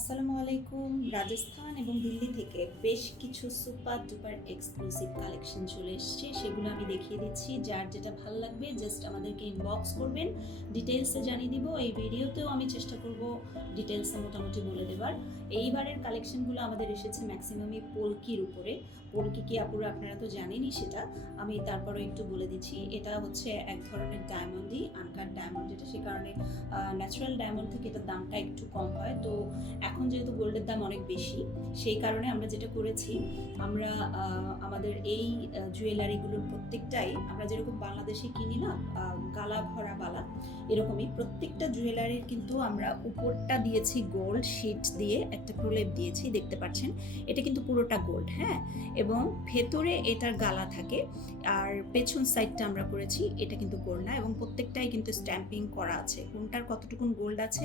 আসসালামু আলাইকুম। রাজস্থান এবং দিল্লি থেকে বেশ কিছু সুপার ডুপার এক্সক্লুসিভ কালেকশন চলে এসেছে, সেগুলো আমি দেখিয়ে দিচ্ছি। যার যেটা ভালো লাগবে জাস্ট আমাদেরকে ইনবক্স করবেন, ডিটেলসে জানিয়ে দিব। এই ভিডিওতেও আমি চেষ্টা করব ডিটেলসে মোটামুটি বলে দেবার। এইবারের কালেকশনগুলো আমাদের এসেছে ম্যাক্সিমামই পোলকির উপরে। পোলকি কি আপুরা আপনারা তো জানেনই, সেটা আমি তারপরে একটু বলে দিচ্ছি। এটা হচ্ছে এক ধরনের ডায়মন্ডই, আনকাট ডায়মন্ড যেটা, সে কারণে ন্যাচারাল ডায়মন্ড থেকে এটার দামটা একটু কম হয়। তো এখন যেহেতু গোল্ডের দাম অনেক বেশি, সেই কারণে আমরা যেটা করেছি, আমরা আমাদের এই জুয়েলারিগুলোর প্রত্যেকটাই আমরা যেরকম বাংলাদেশে কিনি না, গালা ভরা বালা, এরকমই প্রত্যেকটা জুয়েলারির কিন্তু আমরা উপরটা দিয়েছি গোল্ড শিট দিয়ে, একটা প্রলেপ দিয়েছি, দেখতে পাচ্ছেন। এটা কিন্তু পুরোটা গোল্ড, হ্যাঁ, এবং ভেতরে এটার গালা থাকে। আর পেছন সাইডটা আমরা করেছি, এটা কিন্তু গোল্ড না, এবং প্রত্যেকটাই কিন্তু স্ট্যাম্পিং করা আছে। কোনটার কতটুকুন গোল্ড আছে,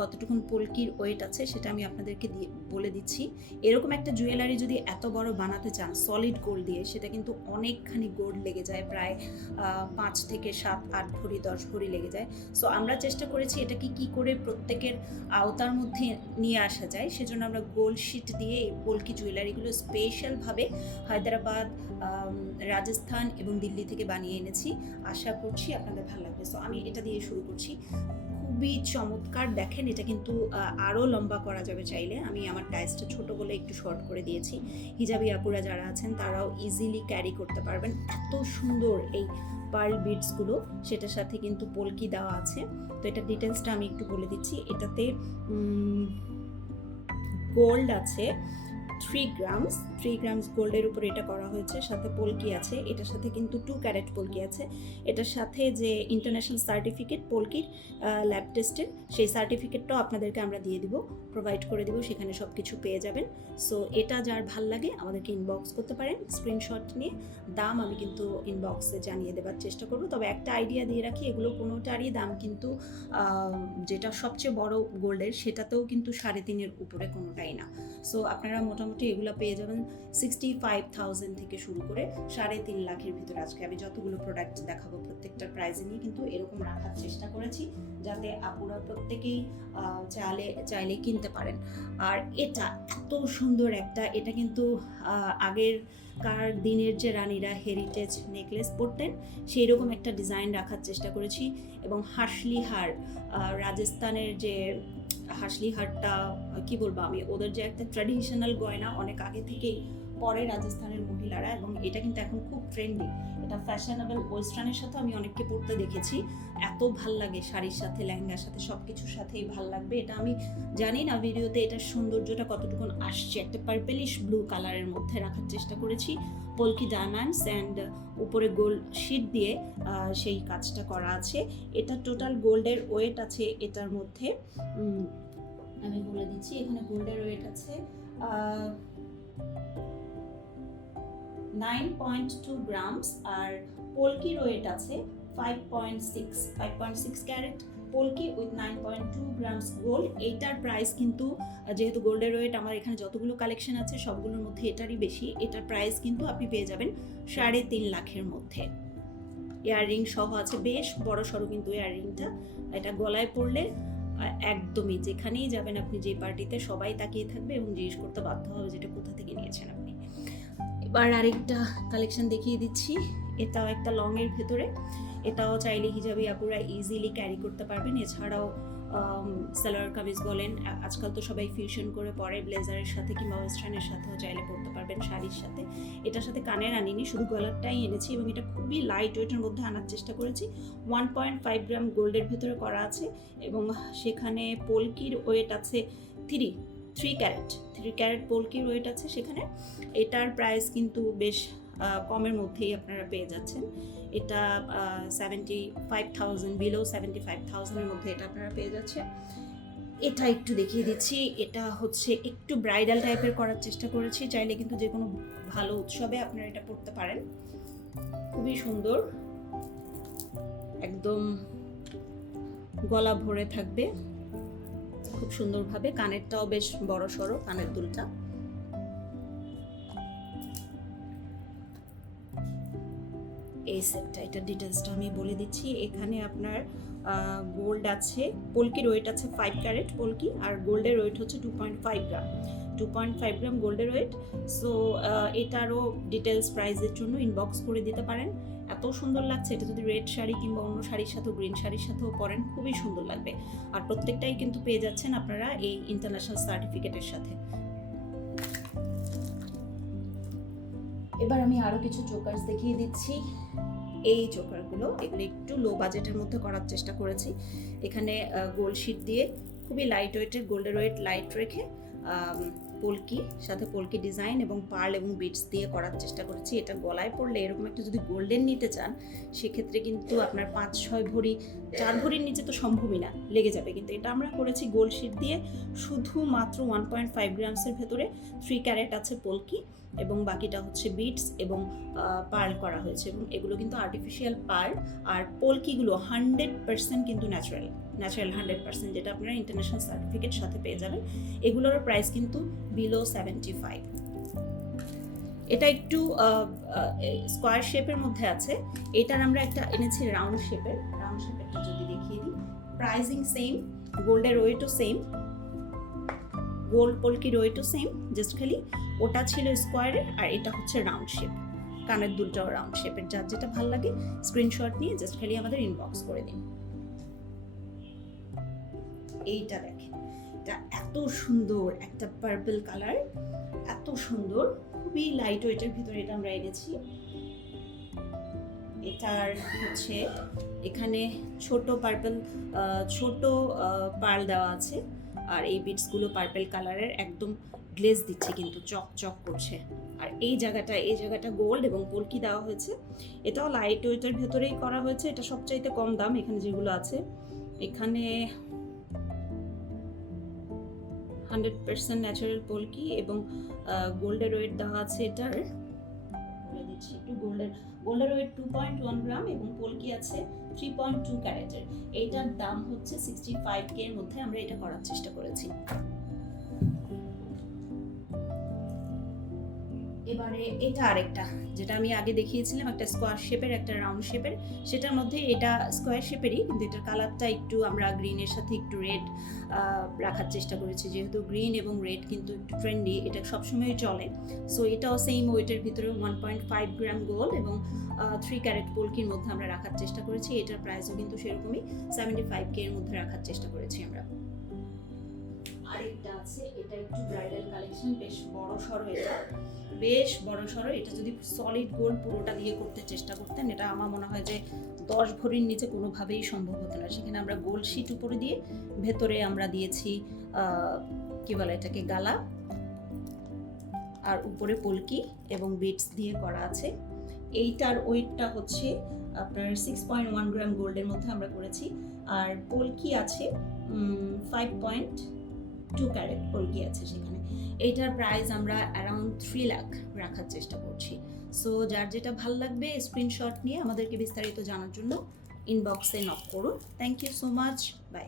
কতটুকুন পোলকির ওয়েট আছে, সেটা আমি আপনাদেরকে বলে দিচ্ছি। এরকম একটা জুয়েলারি যদি এত বড় বানাতে চান সলিড গোল্ড দিয়ে, সেটা কিন্তু অনেকখানি গোল্ড লেগে যায়, প্রায় 5 থেকে 7-8 ভরি 10 ভরি লেগে যায়। সো আমরা চেষ্টা করেছি এটাকে কি করে প্রত্যেকের আওতার মধ্যে নিয়ে আসা যায়, সেজন্য আমরা গোল্ড শিট দিয়ে এই পোলকি জুয়েলারিগুলো স্পেশালভাবে হায়দ্রাবাদ, রাজস্থান এবং দিল্লি থেকে বানিয়ে এনেছি। আশা করছি আপনাদের ভালো লাগবে। সো আমি এটা দিয়ে শুরু করছি। খুবই চমৎকার, দেখেন। এটা কিন্তু আরও লম্বা করা যাবে চাইলে। আমি আমার ডাইসটা ছোট বলে একটু শর্ট করে দিয়েছি। হিজাবি আপুরা যারা আছেন তারাও ইজিলি ক্যারি করতে পারবেন। এত সুন্দর এই পার্ল বিডসগুলো, সেটার সাথে কিন্তু পোলকি দেওয়া আছে। তো এটা ডিটেলসটা আমি একটু বলে দিচ্ছি। এটাতে গোল্ড আছে 3 গ্রামস গোল্ডের উপরে এটা করা হয়েছে, সাথে পোলকি আছে। এটার সাথে কিন্তু 2 ক্যারেট পোলকি আছে। এটার সাথে যে ইন্টারন্যাশনাল সার্টিফিকেট পোলকির ল্যাব টেস্টের, সেই সার্টিফিকেটটাও আপনাদেরকে আমরা দিয়ে দিব, প্রোভাইড করে দিব, সেখানে সব কিছু পেয়ে যাবেন। সো এটা যার ভাল লাগে আমাদেরকে ইনবক্স করতে পারেন স্ক্রিনশট নিয়ে। দাম আমি কিন্তু ইনবক্সে জানিয়ে দেওয়ার চেষ্টা করব। তবে একটা আইডিয়া দিয়ে রাখি, এগুলো কোনোটারই দাম কিন্তু যেটা সবচেয়ে বড় গোল্ডের, সেটাতেও কিন্তু 3.5-এর উপরে কোনোটাই না। সো আপনারা মোটামুটি এগুলো পেয়ে যাবেন 65,000 থেকে শুরু করে 3.5 লাখের ভিতরে। আজকে আমি যতগুলো প্রোডাক্ট দেখাবো প্রত্যেকটার প্রাইসে নিয়ে কিন্তু এরকম রাখার চেষ্টা করেছি, যাতে আপুরা প্রত্যেকেই চাইলে কিনতে পারেন। আর এটা এত সুন্দর একটা, এটা কিন্তু আগেরকার দিনের যে রানীরা হেরিটেজ নেকলেস পরতেন, সেই রকম একটা ডিজাইন রাখার চেষ্টা করেছি। এবং হাসলি হার, রাজস্থানের যে হাসলি হারটা, কি বলবো আমি, ওদের যে একটা ট্র্যাডিশনাল গয়না অনেক আগে থেকেই পরে রাজস্থানের মহিলারা, এবং এটা কিন্তু এখন খুব ট্রেন্ডি। এটা ফ্যাশনেবল ওয়েস্টার্নের সাথে আমি অনেককে পরতে দেখেছি, এত ভাল লাগে, শাড়ির সাথে লেহেঙ্গার সাথে সব কিছুর সাথেই ভাল লাগবে। এটা আমি জানি না ভিডিওতে এটার সৌন্দর্যটা কতটুকুন আসছে। একটা পার্পেলিশ ব্লু কালারের মধ্যে রাখার চেষ্টা করেছি, পোলকি ডায়মন্ডস অ্যান্ড উপরে গোল্ড শিট দিয়ে সেই কাজটা করা আছে। এটা টোটাল গোল্ডের ওয়েট আছে এটার মধ্যে, আমি বলে দিচ্ছি। এখানে গোল্ডের ওয়েট আছে 9.2 গ্রামস, আর পোলকির ওয়েট আছে 5.6 carat polki with 9.2 grams gold. এইটার প্রাইস কিন্তু, যেহেতু গোল্ডের ওয়েট আমার এখানে যতগুলো কালেকশন আছে সবগুলোর মধ্যে এটারই বেশি, এটার প্রাইস কিন্তু আপনি পেয়ে যাবেন 3.5 লাখের মধ্যে। ইয়াররিং সহ আছে, বেশ বড় সড়ো কিন্তু ইয়াররিংটা। এটা গলায় পরলে একদমই যেখানেই যাবেন আপনি, যে পার্টিতে, সবাই তাকিয়ে থাকবে এবং জিজ্ঞেস করতে বাধ্য হবে যেটা কোথা থেকে নিয়েছেন আপনি। এবার আরেকটা কালেকশন দেখিয়ে দিচ্ছি। এটাও একটা লং এর ভেতরে, এটাও চাইলে হিজাবি আপুরা ইজিলি ক্যারি করতে পারবেন। এছাড়াও সালোয়ার কামিজ বলেন, আজকাল তো সবাই ফিউশন করে পরে ব্লেজারের সাথে কিংবা ওয়েস্টার্নের সাথেও চাইলে পরতে পারবেন, শাড়ির সাথে। এটার সাথে কানের আনিনি, শুধু গলারটাই এনেছি, এবং এটা খুবই লাইট ওয়েটের মধ্যে আনার চেষ্টা করেছি। 1.5 গ্রাম গোল্ডের ভেতরে করা আছে, এবং সেখানে পোলকির ওয়েট আছে 3 ক্যারেট পোলকির ওয়েট আছে সেখানে। এটার প্রাইস কিন্তু বেশ কমের মধ্যেই আপনারা পেয়ে যাচ্ছেন। এটা 75,000, বিলো 75,000-এর মধ্যে এটা আপনারা পেয়ে যাচ্ছেন। এটা একটু দেখিয়ে দিচ্ছি। এটা হচ্ছে একটু ব্রাইডাল টাইপের করার চেষ্টা করেছি, চাইলে কিন্তু যে কোনো ভালো উৎসবে আপনারা এটা পরতে পারেন। খুবই সুন্দর, একদম গলা ভরে থাকবে খুব সুন্দরভাবে। কানেরটাও বেশ বড় সড়ো, কানের দুলটা। এই সেটটা, এটা ডিটেলসটা আমি বলে দিচ্ছি। এখানে আপনার গোল্ড আছে, পোলকির ওয়েট আছে 5 ক্যারেট পোলকি, আর গোল্ডের ওয়েট হচ্ছে 2.5 গ্রাম, 2.5 গ্রাম গোল্ডের ওয়েট। সো এটারও ডিটেলস প্রাইসের জন্য ইনবক্স করে দিতে পারেন। এত সুন্দর লাগছে, এটা যদি রেড শাড়ি কিংবা অন্য শাড়ির সাথেও, গ্রিন শাড়ির সাথেও পরেন খুবই সুন্দর লাগবে। আর প্রত্যেকটাই কিন্তু পেয়ে যাচ্ছেন আপনারা এই ইন্টারন্যাশনাল সার্টিফিকেটের সাথে। এবার আমি আরও কিছু চোকার্স দেখিয়ে দিচ্ছি। এই চোকারগুলো, এগুলো একটু লো বাজেটের মধ্যে করার চেষ্টা করেছি। এখানে গোল্ড শিট দিয়ে খুবই লাইট ওয়েটের, গোল্ডের ওয়েট লাইট রেখে পোলকি, সাথে পোলকি ডিজাইন এবং পার্ল এবং বিটস দিয়ে করার চেষ্টা করেছি। এটা গলায় পড়লে এরকম একটা যদি গোল্ডেন নিতে চান, সেক্ষেত্রে কিন্তু আপনার 5-6 ভরি, 4 ভরির নিচে তো সম্ভবই না, লেগে যাবে। কিন্তু এটা আমরা করেছি গোল্ড শিট দিয়ে, শুধুমাত্র 1.5 গ্রামসের ভেতরে 3 ক্যারেট আছে পোলকি, এবং বাকিটা হচ্ছে বিটস এবং পার্ল করা হয়েছে। এবং এগুলো কিন্তু আর্টিফিশিয়াল পার্ল, আর পোলকিগুলো 100% কিন্তু ন্যাচারাল 100%, যেটা আপনারা ইন্টারন্যাশনাল সার্টিফিকেট সাথে পেয়ে যাবেন। এগুলোর প্রাইস কিন্তু বিলো 75। এটা একটু স্কোয়ার শেপের মধ্যে আছে। এটার আমরা একটা এনেছি রাউন্ড শেপেরটা যদি দেখিয়ে দিই, প্রাইসিং সেম, গোল্ডের ওয়েটও সেম, গোল্ড পোলকির ওয়েটও সেম, জাস্ট খালি ওটা ছিল স্কোয়ারের আর এটা হচ্ছে রাউন্ড শেপ। কানের দুলটাও রাউন্ড শেপের। যার যেটা ভালো লাগে স্ক্রিনশট নিয়ে জাস্ট খালি আমাদের ইনবক্স করে দিন। এইটা দেখেন, এটা এত সুন্দর একটা পার্পল কালার, এত সুন্দর, খুবই লাইট ওয়েটের ভিতরে এটা আমরা এনেছি। এটার হচ্ছে এখানে ছোট পার্ল দেওয়া আছে, আর এই বিটসগুলো পার্পল কালারের, একদম গ্লেজ দিচ্ছে কিন্তু চক করছে। আর এই জায়গাটা গোল্ড এবং পোলকি দেওয়া হয়েছে। এটাও লাইট ওয়েটের ভেতরেই করা হয়েছে। এটা সবচাইতে কম দাম এখানে যেগুলো আছে। এখানে 100% ন্যাচারাল পোলকি এবং গোল্ডের ওয়েট দেওয়া আছে। এটার বলে দিচ্ছি একটু, গোল্ডের ওয়েট 2.1 গ্রাম এবং পোলকি আছে 3.2 ক্যারেটের। এইটার দাম হচ্ছে 65K এর মধ্যে আমরা এটা করার চেষ্টা করেছি। এবারে এটা আরেকটা, যেটা আমি আগে দেখিয়েছিলাম, একটা স্কোয়ার শেপের, একটা রাউন্ড শেপের। সেটার মধ্যে এটা স্কোয়ার শেপেরই, কিন্তু এটার কালারটা একটু আমরা গ্রিনের সাথে একটু রেড রাখার চেষ্টা করেছি, যেহেতু গ্রিন এবং রেড কিন্তু একটু ট্রেন্ডি, এটা সবসময় চলে। সো এটাও সেম ওয়েটের ভিতরে 1.5 গ্রাম গোল্ড এবং 3 ক্যারেট পোলকির মধ্যে আমরা রাখার চেষ্টা করেছি। এটার প্রাইসও কিন্তু সেরকমই 75K এর মধ্যে রাখার চেষ্টা করেছি আমরা। আরেকটা আছে, এটা একটু ব্রাইডাল কালেকশন, বেশ বড় সড়ো, এটা যদি সলিড গোল্ড পুরোটা দিয়ে করতে চেষ্টা করতেন, এটা আমার মনে হয় যে 10 ভরির নিচে কোনোভাবেই সম্ভব হতো না। সেখানে আমরা গোল্ড শিট উপরে দিয়ে, ভেতরে আমরা দিয়েছি কি বলে এটাকে, গালা, আর উপরে পোলকি এবং বিটস দিয়ে করা আছে। এইটার ওয়েটটা হচ্ছে আপনার 6.1 গ্রাম গোল্ডের মধ্যে আমরা করেছি, আর পোলকি আছে 5.2 ক্যারেট পোলকি আছে সেখানে। এইটার প্রাইস আমরা অ্যারাউন্ড 3 লাখ রাখার চেষ্টা করছি। সো যার যেটা ভালো লাগবে স্ক্রিনশট নিয়ে আমাদেরকে বিস্তারিত জানার জন্য ইনবক্সে নক করুন। Thank you so much, by.